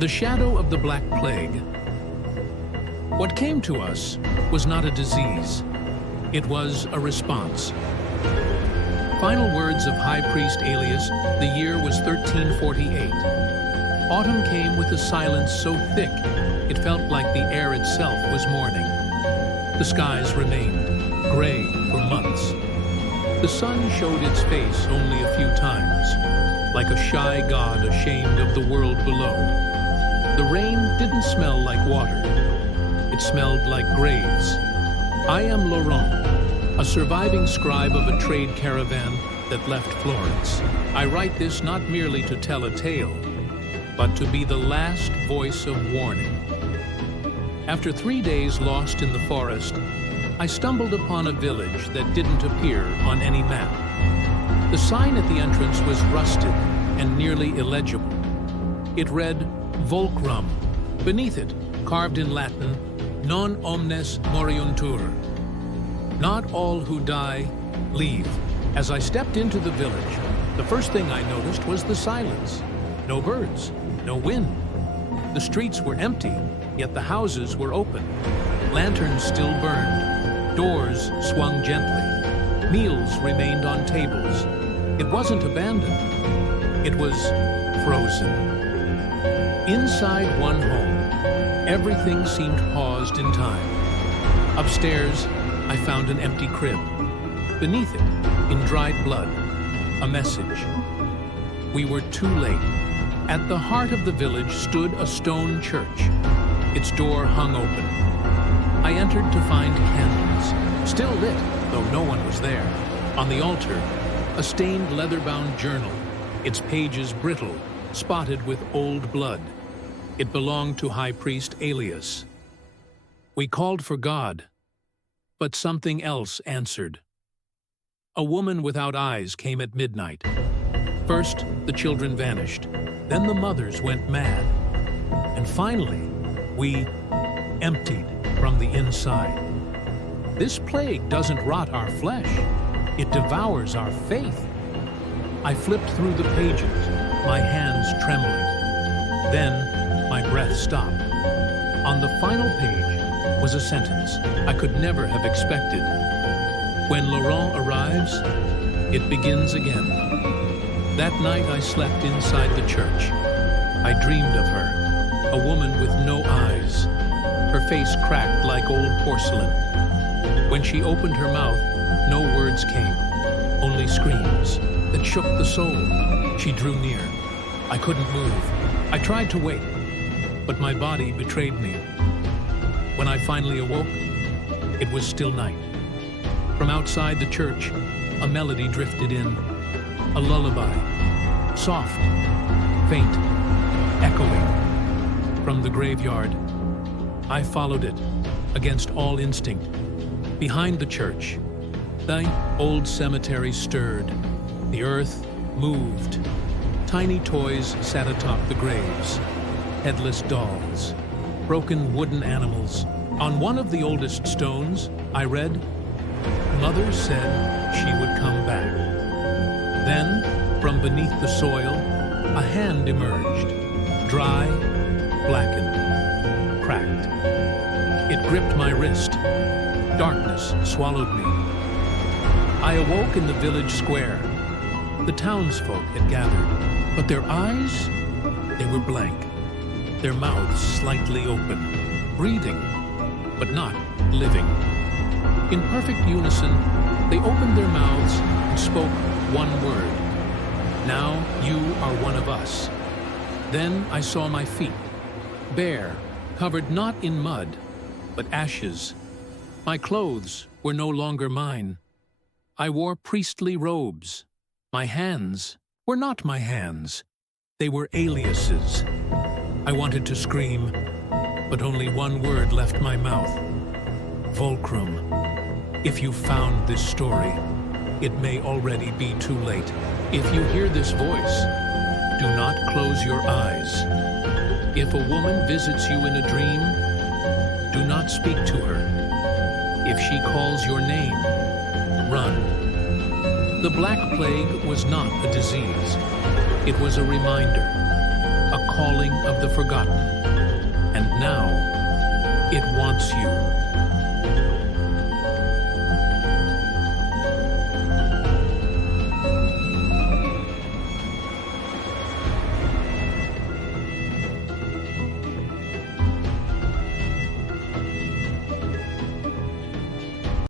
The shadow of the Black Plague. What came to us was not a disease. It was a response. Final words of High Priest Aelius, the year was 1348. Autumn came with a silence so thick, it felt like the air itself was mourning. The skies remained gray for months. The sun showed its face only a few times, like a shy god ashamed of the world below. The rain didn't smell like water. It smelled like graves. I am Laurent, a surviving scribe of a trade caravan that left Florence. I write this not merely to tell a tale, but to be the last voice of warning. After 3 days lost in the forest, I stumbled upon a village that didn't appear on any map. The sign at the entrance was rusted and nearly illegible. It read, Volcrum. Beneath it, carved in Latin, Non omnes moriuntur. Not all who die leave. As I stepped into the village, the first thing I noticed was the silence. No birds, no wind. The streets were empty, yet the houses were open. Lanterns still burned. Doors swung gently. Meals remained on tables. It wasn't abandoned. It was frozen. Inside one home, everything seemed paused in time. Upstairs, I found an empty crib. Beneath it, in dried blood, a message. We were too late. At the heart of the village stood a stone church. Its door hung open. I entered to find candles, still lit, though no one was there. On the altar, a stained leather-bound journal, its pages brittle, spotted with old blood. It belonged to High Priest Aelius. We called for God, but something else answered. A woman without eyes came at midnight. First, the children vanished. Then the mothers went mad. And finally, we emptied from the inside. This plague doesn't rot our flesh. It devours our faith. I flipped through the pages, my hands trembling. Then my breath stopped. On the final page was a sentence I could never have expected. When Laurent arrives, it begins again. That night I slept inside the church. I dreamed of her, a woman with no eyes, her face cracked like old porcelain. When she opened her mouth, no words came, only screams that shook the soul. She drew near. I couldn't move. I tried to wake, but my body betrayed me. When I finally awoke, it was still night. From outside the church, a melody drifted in, a lullaby, soft, faint, echoing. From the graveyard, I followed it, against all instinct. Behind the church, the old cemetery stirred. The earth moved. Tiny toys sat atop the graves. Headless dolls. Broken wooden animals. On one of the oldest stones, I read, Mother said she would come back. Then, from beneath the soil, a hand emerged. Dry, blackened, cracked. It gripped my wrist. Darkness swallowed me. I awoke in the village square. The townsfolk had gathered, but their eyes, they were blank. Their mouths slightly open, breathing, but not living. In perfect unison, they opened their mouths and spoke one word. Now you are one of us. Then I saw my feet, bare, covered not in mud, but ashes. My clothes were no longer mine. I wore priestly robes. My hands were not my hands. They were Aelius's. I wanted to scream, but only one word left my mouth. Volcrum. If you found this story, it may already be too late. If you hear this voice, do not close your eyes. If a woman visits you in a dream, do not speak to her. If she calls your name, run. The Black Plague was not a disease. It was a reminder, a call calling of the forgotten. And now, it wants you.